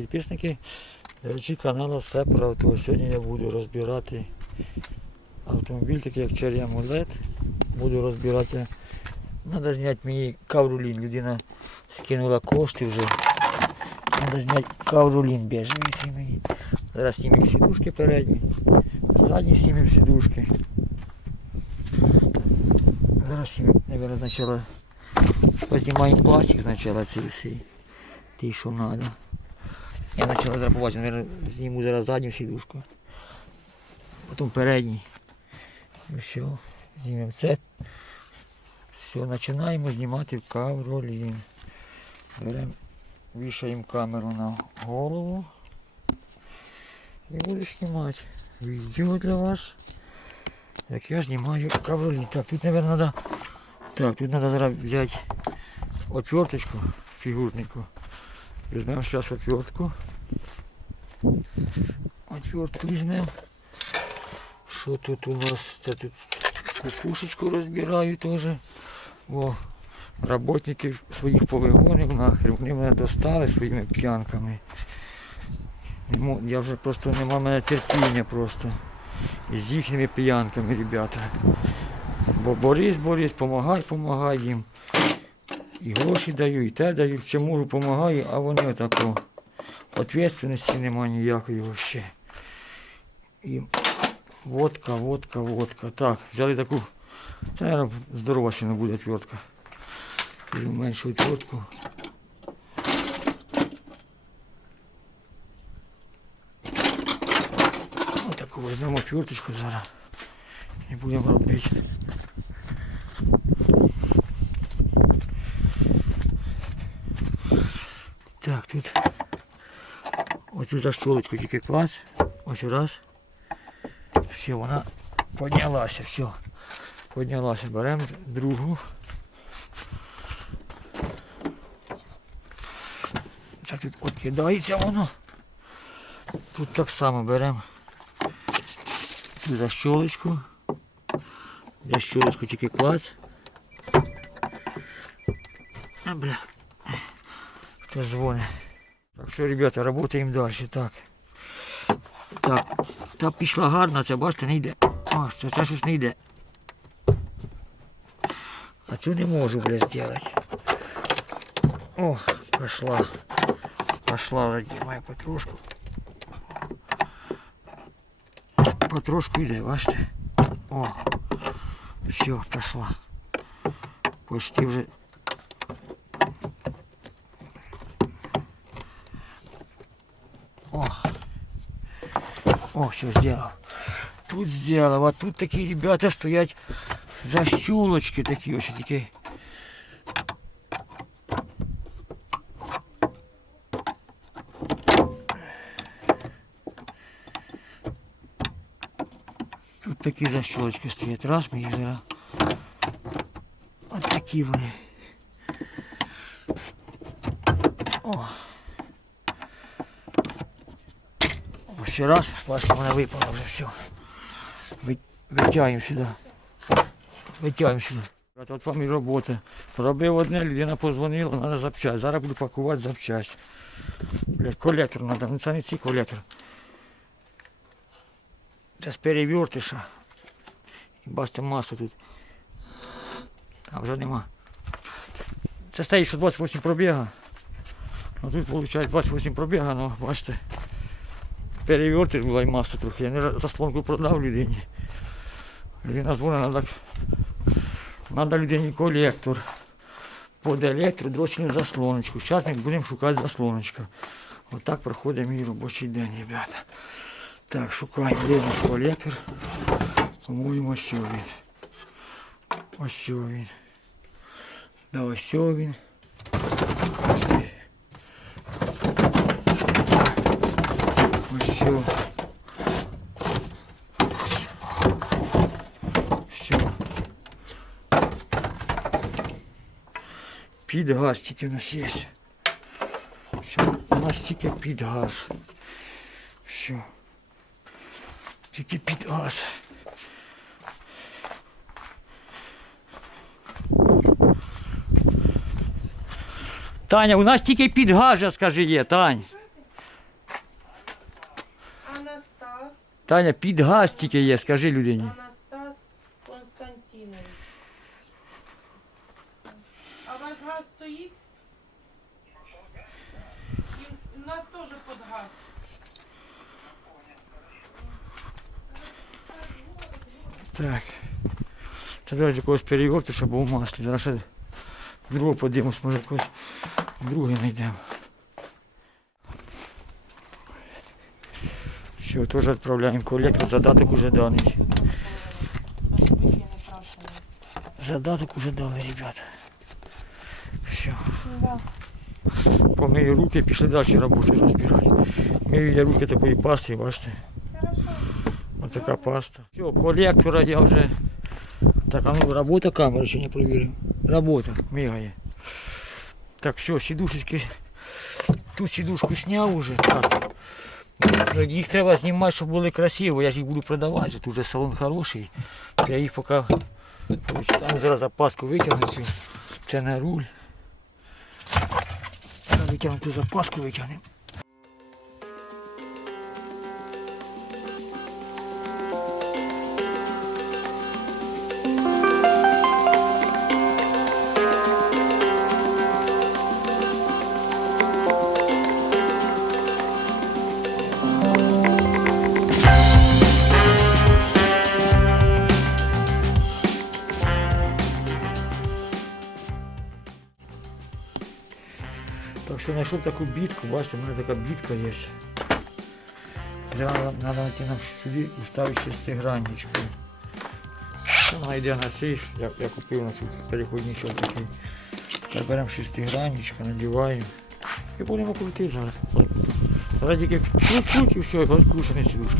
Підписники. Глядачі каналу все про авто. Сьогодні я буду розбирати автомобіль, такий як Cherry Amulet. Буду розбирати. Треба зняти мені каврулін. Людина скинула кошти вже. Треба зняти каврулін біжевий мені. Зараз знімемо сідушки передні. Задні знімемо сідушки. Зараз мабуть, спочатку познімаємо пластик спочатку цей всей. Ті, що треба. Я почав побачив, наверное, зніму зараз задню сідушку. Потім передній. І все, знімемо це. Все, починаємо знімати кавролін. Беремо, вішаємо камеру на голову. І буду знімати відео для вас. Як я знімаю кавролін. Так, тут, мабуть, треба. Так, тут треба зараз взяти отверточку фігурнику. Візьмемо зараз отвертку. Отвертку візьмемо. Що тут у нас? Це тут кукушечку розбираю теж. О, работників своїх повигонив нахер. Вони мене достали своїми п'янками. Я вже просто нема мене терпіння просто. З їхніми п'янками, ребята. Бо Борис, Борис, помагай, помагай їм. І гроші даю, і те даю, чим можу допомагаю, а вони отако. Ответственності немає ніякої взагалі. І водка, водка, водка. Так, взяли таку. Це, здорова сильно буде отвертка. Меншу отвертку. Отаку візьмемо отверточку зараз. І будемо робити. Так, тут оцю защолочку тільки клас. Ось раз. Все, вона піднялася, все. Піднялася. Беремо другу. Це тут відкидається воно. Тут так само беремо цю защолочку. Защолочку тільки клас. А, бля. Хто дзвонить. Так, все, ребята, работаємо далі. Так. Так. Та пішла гарна, це бачите, не йде. О, це, це щось не йде. А цю не можу, бля, зробити. О, пішла. Пішла, Вадима, потрошку. Потрошку йде, бачите? О, все, пішла. Почти вже О, все сделал. Тут сделал. А тут такие ребята стоять за щулочки такі ось такі. Тут такі защолочки стоять. Раз, ми їх зараз. От такі вони. О. Ось раз, бачите, вона випала вже все. Ви- Витягуємо сюди. Витягуємо сюди. От, вам і робота. Робив одне, людина позвонила, треба запчасть. Зараз буду пакувати запчасть. Блядь, колектор треба, ну це не цей колектор. Це з перевертиша. І бачите, масло тут. А вже нема. Це стоїть, що 28 пробіга. Ну тут виходить 28 пробіга, ну бачите. Перевертиш була і масло трохи. Я не заслонку продав людині. Людина дзвонить, треба Надо людині колектор. Под електро дросільну заслоночку. Зараз ми будемо шукати заслоночку. Отак проходить мій робочий день, ребята. Так, шукаємо, де у нас колектор. По-моєму, ось він. Ось він. Да, ось він. Ось. Все. Під газ тільки у нас є. Все, у нас тільки під газ. Все. Тільки під газ. Таня, у нас тільки підгажа, скажи, є, Тань. Таня, підгаз тільки є, скажи людині. Анастас Константинович. А у вас газ стоїть? І У нас теж під газ. Так. Та давай якогось переверту, щоб був маслі. Зараз ще другого подивимось, може якось другий знайдемо. Все, теж відправляємо колектор, задаток уже даний. Там викине крашене. Задаток уже дали, ребята. Все. Да. Помию руки, пішли далі роботи розбирати. Мию я руки такої пасти, бачите. Хорошо. Ось така паста. Все, колектора я вже. Так, а ну робота камери ще не провірив. Робота, мигає. Так, все, сідушечки. Тут сідушку зняв уже. Так. Ну, Їх треба знімати, щоб були красиві, я ж їх буду продавати, тут вже салон хороший. Я їх поки. Сам зараз запаску витягну цю. Це на руль. Витягнути запаску витягнемо. Так що знайшов таку бітку, бачите, в мене така бітка є. Треба знайти нам сюди уставити шестигранничку. Вона йде на цей, я, я купив на цю переходничок такий. Так беремо шестигранничку, надіваємо. І будемо крутити зараз. Зараз тільки круть-круть і все, і відкручений сідушка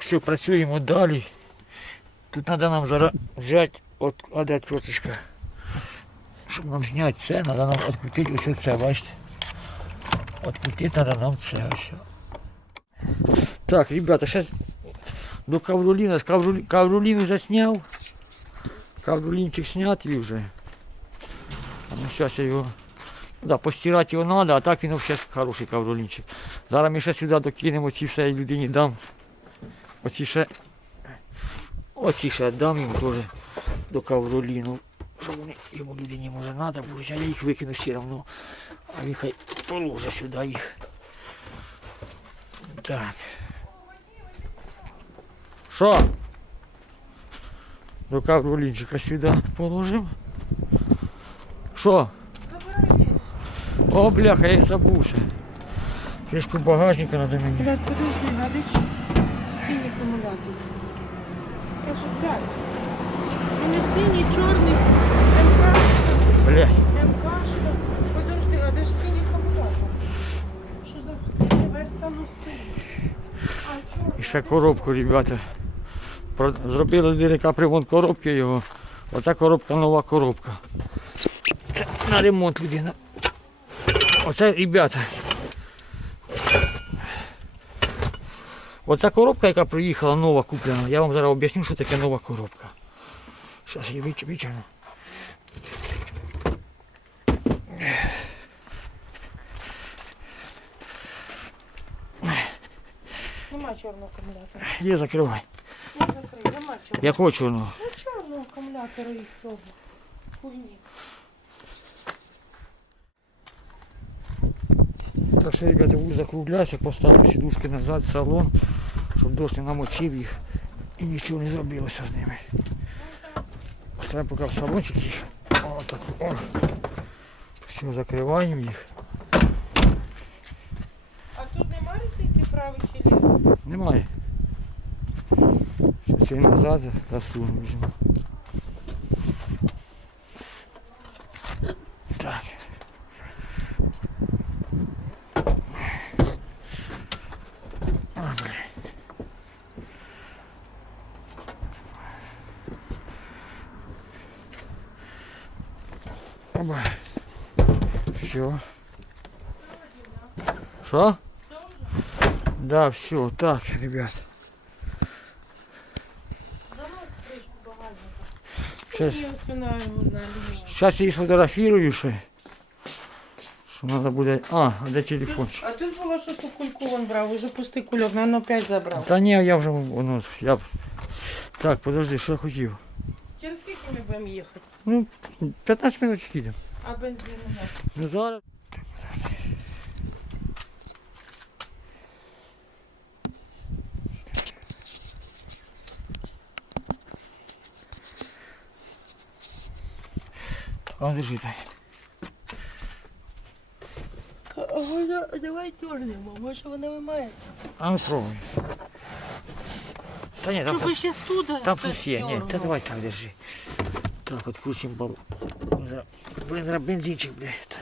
Так, все, працюємо далі. Тут треба нам зараз взяти, от, а де. Щоб нам зняти це, треба нам відкрутити ось це, бачите? Відкрутити треба нам це ось. Так, ребята, зараз до Кавруліна. З Каврулі... Каврулін вже зняв. Каврулінчик знятий вже. Ну зараз я його. Да, постирати його треба, а так він взагалі хороший каврулінчик. Зараз ми ще сюди докинемо ці все людині дам. Оці ще. Оці ще дам їм теж до кавроліну. Щоб вони йому людині може треба а я їх викину все одно. А він хай положить сюди їх. Так. Що? До кавролінчика сюди положимо. Що? О, бляха, я забувся. Кришку багажника треба мені. Блядь, подожди, гадич. Синій акумулятор. Я ж, блядь. Він не синій, чорний. МК. Блядь. МКшка. Подожди, а де ж синій акумулятор? Що за синій верстану синій? А, чорний. І ще коробку, ребята. Про- Зробили людина капремонт коробки його. Оця коробка нова коробка. Це на ремонт людина. Оце, ребята. Оця коробка, яка приїхала, нова куплена. Я вам зараз об'ясню, що таке нова коробка. Зараз я її витя- витягну. Нема чорного акумулятора. Є, закривай. Не закрий, нема чорного. Якого чорного? Ну чорного акумулятора і того. Хуйні. Так що, ребята, буду закруглятися, поставлю сідушки назад в салон, щоб дощ не намочив їх і нічого не зробилося з ними. Поставимо поки в салончик їх. О, так, о. Все, закриваємо їх. А тут нема різниці правий чи лівий? Немає. Зараз я назад засуну візьму. Оба. Все. Що? Да, все, так, ребят. Занось кришку багажника. Щас. Ні, оцю на, на алюміній. Сейчас я її сфотографірую ще. Що треба буде. А, а де телефончик? А тут було, що ту кульку він брав, уже пустий кульок, наверное, опять забрав. Та ні, я вже воно. Я... б- Так, подожди, що я хотів? Ми будемо їхати? Ну, 15 минут їдемо. А бензину нет. Ну зараз. А, держи дай. Давай дернемо, може вона вимається. А ну пробуй. Та ні, там Щоб ще студа. Там є. Ні, та давай так держи. Так, от включимо бал. Блін, бензинчик, блядь.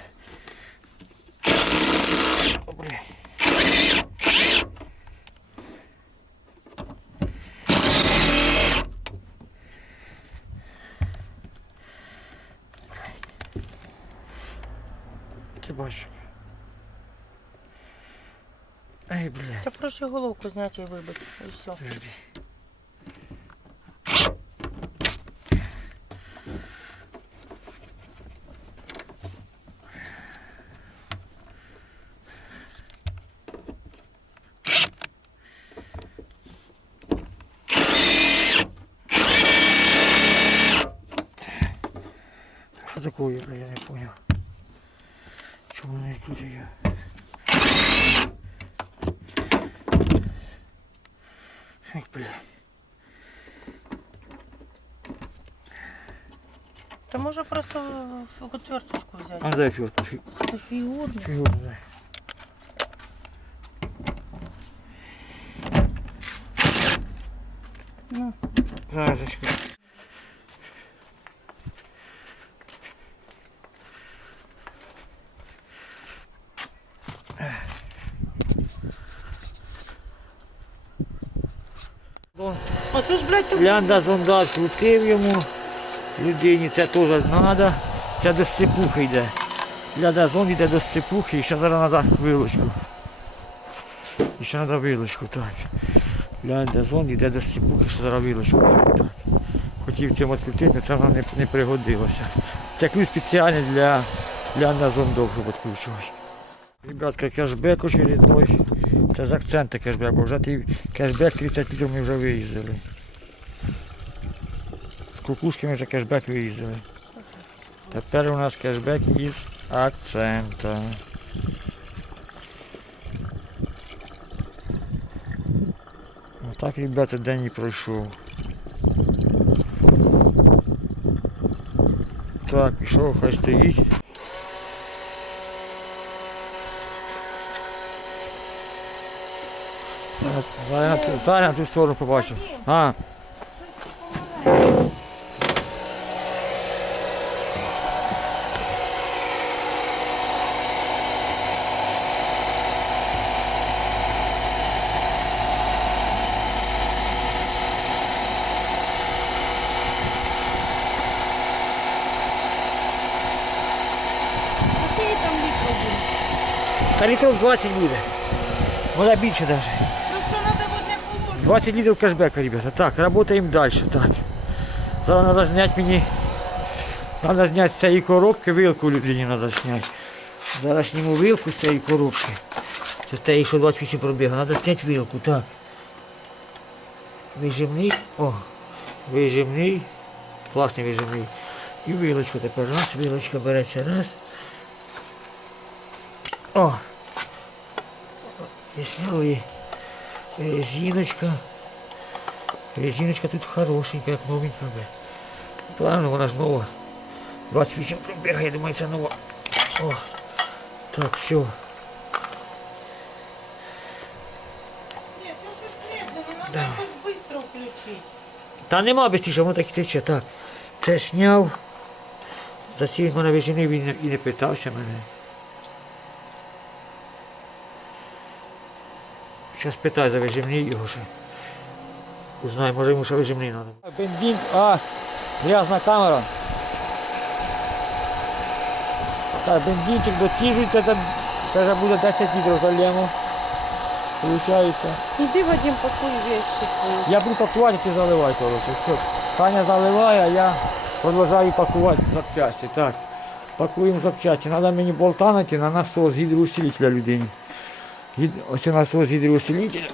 О, блядь. Ти бачиш. Ай, блядь. Та проще головку зняти і вибити. І все. Подожди. Что такое, бля, я не понял. Чего она не крутит? Эх, бля. Та може просто отверточку взяти. А дай фигурку. Це фігурно. Фигурку дай. Ну. Зайчик. Оце ж, блядь. Лянда зонда крутив йому людині, це теж треба. Це до сипухи йде. Лянда зонд йде до сипухи і ще зараз треба вилочку. І ще треба вилочку, так. Лянда зонд йде до сипухи, ще зараз вилочку. Так. Хотів цим відкрутити, це воно не, не пригодилося. Це ключ спеціальний для лянда зондов, щоб відкручувати. Ребятка, кешбек очередной. Це з акцента кешбек, бо вже ти кешбек 30 літрів ми вже виїздили. З кукушки ми вже кешбек виїздили. Тепер у нас кешбек із акцента. Отак, ребята, день і пройшов. Так, пішов, хай стоїть. Зараз на ту сторону побачив. А, та літрів 20 буде. Може більше навіть. Просто треба в положити. 20 літрів кешбека, ребята. Так, працюємо далі. Так. Зараз треба зняти мені. Треба зняти з цієї коробки, вилку людині треба зняти. Зараз зніму вилку з цієї коробки. Це з тієї, що 28 пробіга. Треба зняти вилку, так. Вижимний. О, вижимний. Класний вижимний. І вилочку тепер. Раз, вилочка береться. Раз. О. І сняли. Резиночка. Резиночка тут хорошенька, як новенька. Правильно, вона ж нова. 28 пробіга, я думаю, це нова. О, так, все. Якось швидко. Та нема бистріше, воно так і тече. Так. Це сняв. Засів мене виженив і не, і не питався мене. Зараз питаю за вижимний його ще. Узнаю, може йому ще вижимний треба. Бензин, а, грязна камера. Так, бензинчик доціжується, це вже буде 10 літрів зальємо. Получається. Іди, Вадим, пакуй вещи. Я буду пакувати, ти заливай коротше. Все. Таня заливає, а я продовжую пакувати запчасті. Так. Пакуємо запчасті. Треба мені болта знайти на насос гідроусилителя людині. Ось у насос гідроусилителя.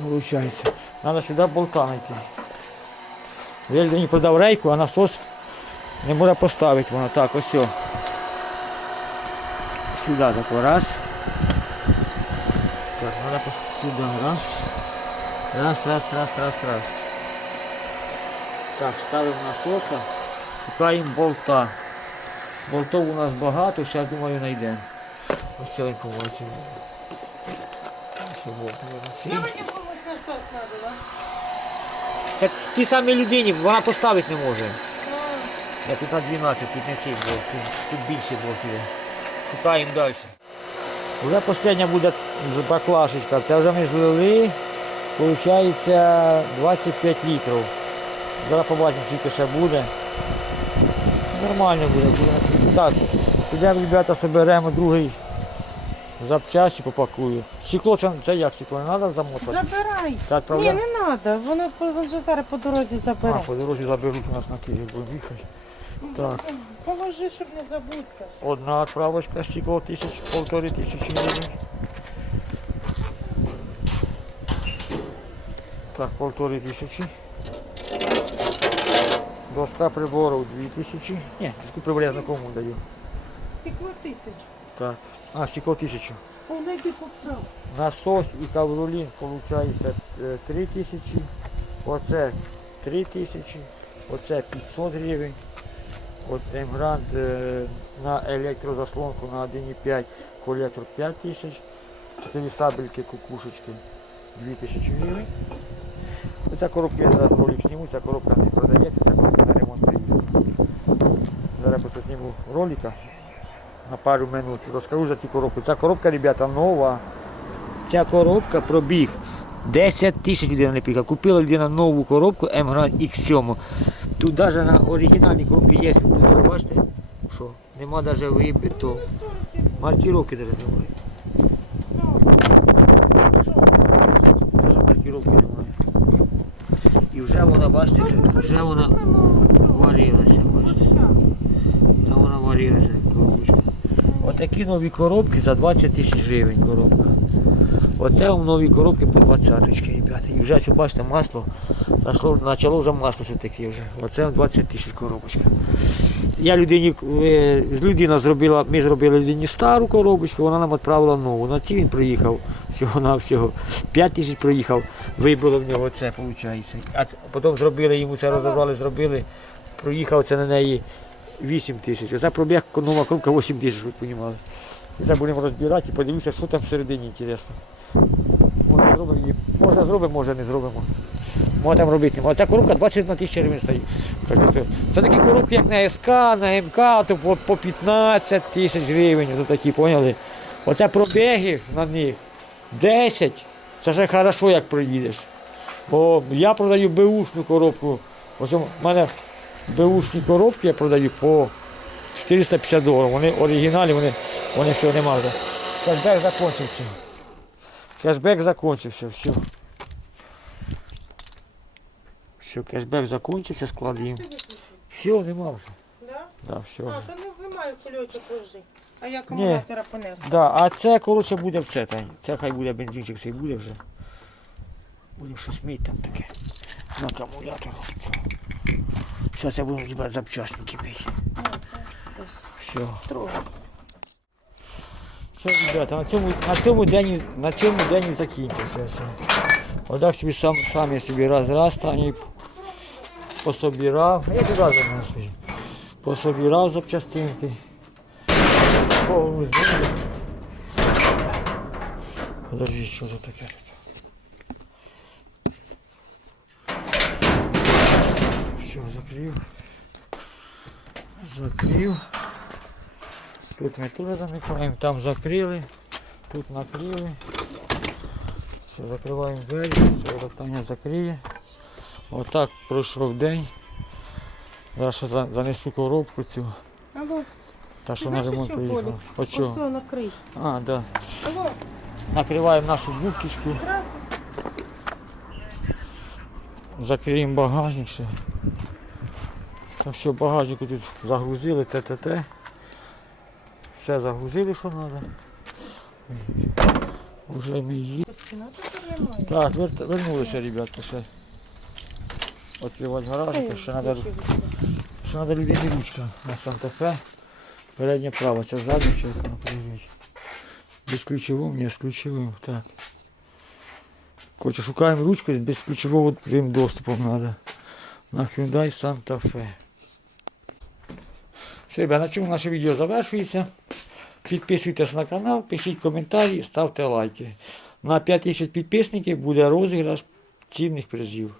Виходить. Треба сюди болта знайти. Я людині продав рейку, а насос не може поставити воно. Так, ось. Сюди так раз. Так, треба сюди раз. Раз, раз, раз, раз, раз. Так, ставимо насоса, шукаємо болта. Болтов у нас багато, зараз думаю знайдемо. Ось ціленько бачимо. Так ті самі людині, вона поставити не може. Я тут на 12, тут не 7 болт, тут, тут більше іде. Шукаємо далі. Вже остання буде баклашечка. Це вже ми злили, виходить 25 літрів. Зараз побачимо, скільки ще буде. Нормально буде. буде. Так, підемо, ребята, соберемо другий запчасті попакую. Стекло це, це як стекло? Не треба замотати? Забирай. Так, Ні, не треба. Воно по- вже зараз по дорозі А, забере. по дорозі заберуть у нас на Київ, будемо їхати. Так. Положи, щоб не забутися. Одна отправочка стекло тисяч, полтори тисячі гривень. Так, полтори тисячі. Доска приборів дві тисячі. Ні, доску приборів я знакомому даю. Стекло тисяч. Так. А, стекло тисячу. Понайди поправ. Насос і кавролін виходить 3 тисячі. Оце 3 тисячі. Оце 500 гривень. От Емгрант е, на електрозаслонку на 1,5 колектор 5 тисяч. 4 сабельки кукушечки 2 тисячі гривень. Ця коробка я зараз ролик зніму, ця коробка не продається, ця коробка на ремонт приїде. Зараз просто зніму ролика на пару минут. Розкажу за цю коробку. Ця коробка, ребята, нова. Ця коробка пробіг 10 тисяч людина не піка. Купила людина нову коробку M-Grand X7. Тут навіть на оригінальній коробці є, тут бачите, що нема навіть вибито. Маркіровки навіть немає. Навіть маркіровки немає. І вже вона, бачите, вже вона варилася, бачите. Вже вона варилася, Отакі нові коробки за 20 тисяч гривень коробка. Оце вам нові коробки по 20 ребята. І вже ось, бачите, масло. Нашло, почало вже масло все таке вже. Оце 20 тисяч коробочка. Я людині, е, людина зробила, ми зробили людині стару коробочку, вона нам відправила нову. На ці він проїхав всього на всього. 5 тисяч проїхав, вибило в нього це, виходить. А потім зробили йому це розібрали, зробили, проїхав це на неї 8 тисяч. Оце пробіг нова коробка 8 тисяч, ви розуміли. Це будемо розбирати і подивимося, що там всередині інтересно. Може зробимо її. Може зробимо, може не зробимо. Може там робити. Оця коробка 21 тисяча гривень стоїть. Це, такі коробки, як на СК, на МК, то по, по 15 тисяч гривень. Це такі, поняли? Оце пробіги на них 10. Це вже хорошо, як проїдеш. Бо я продаю беушну коробку. Ось у мене беушні коробки я продаю по 450 доларів. Вони оригінальні, вони, вони все нема вже. Кешбек закінчився. Кешбек закінчився, все. Все, кешбек закінчився, складаємо. Все, нема вже. Да? Да, все. А, то не вимаю кульочок ложи. А я акумулятора понесла. Да, а це, коротше, буде все, Тань. Це хай буде бензинчик, цей буде вже. Будемо щось мити там таке. На акумулятор. Зараз я буду їбати запчасники мити. Все. Все, ребята, на цьому, на цьому день, і- на цьому день і закінчився все. Отак собі сам, сам я собі раз раз Тані пособирав. Я туди на собі. Пособирав запчастинки. Погрузив. Подожди, що за таке Все, закрив. Закрив. Тут ми теж замикаємо, там закрили, тут накрили. Все, закриваємо двері, все, питання закриє. Отак пройшов день. Зараз ще занесу коробку цю, Алло, та що Ти на ремонт приїхав. Ось чого? накрий. А, да. Алло, Накриваємо нашу зразу. Закриємо багажник. Все. Так що багажнику тут загрузили ТТТ. Все загрузили, що треба. Уже ми немає. Так, вернулися, ребята, ще. Відкривати гаражик, ще треба, ще треба людині ручка на Санта-Фе. Переднє право, це заднє, що воно. Без ключового, ні, з ключовим, так. Короче, шукаємо ручку з безключовим доступом треба. На Hyundai Santa Fe. Все, ребята, на чому наше відео завершується. Підписуйтесь на канал, пишіть коментарі, ставте лайки. На 5000 підписників буде розіграш цінних призів.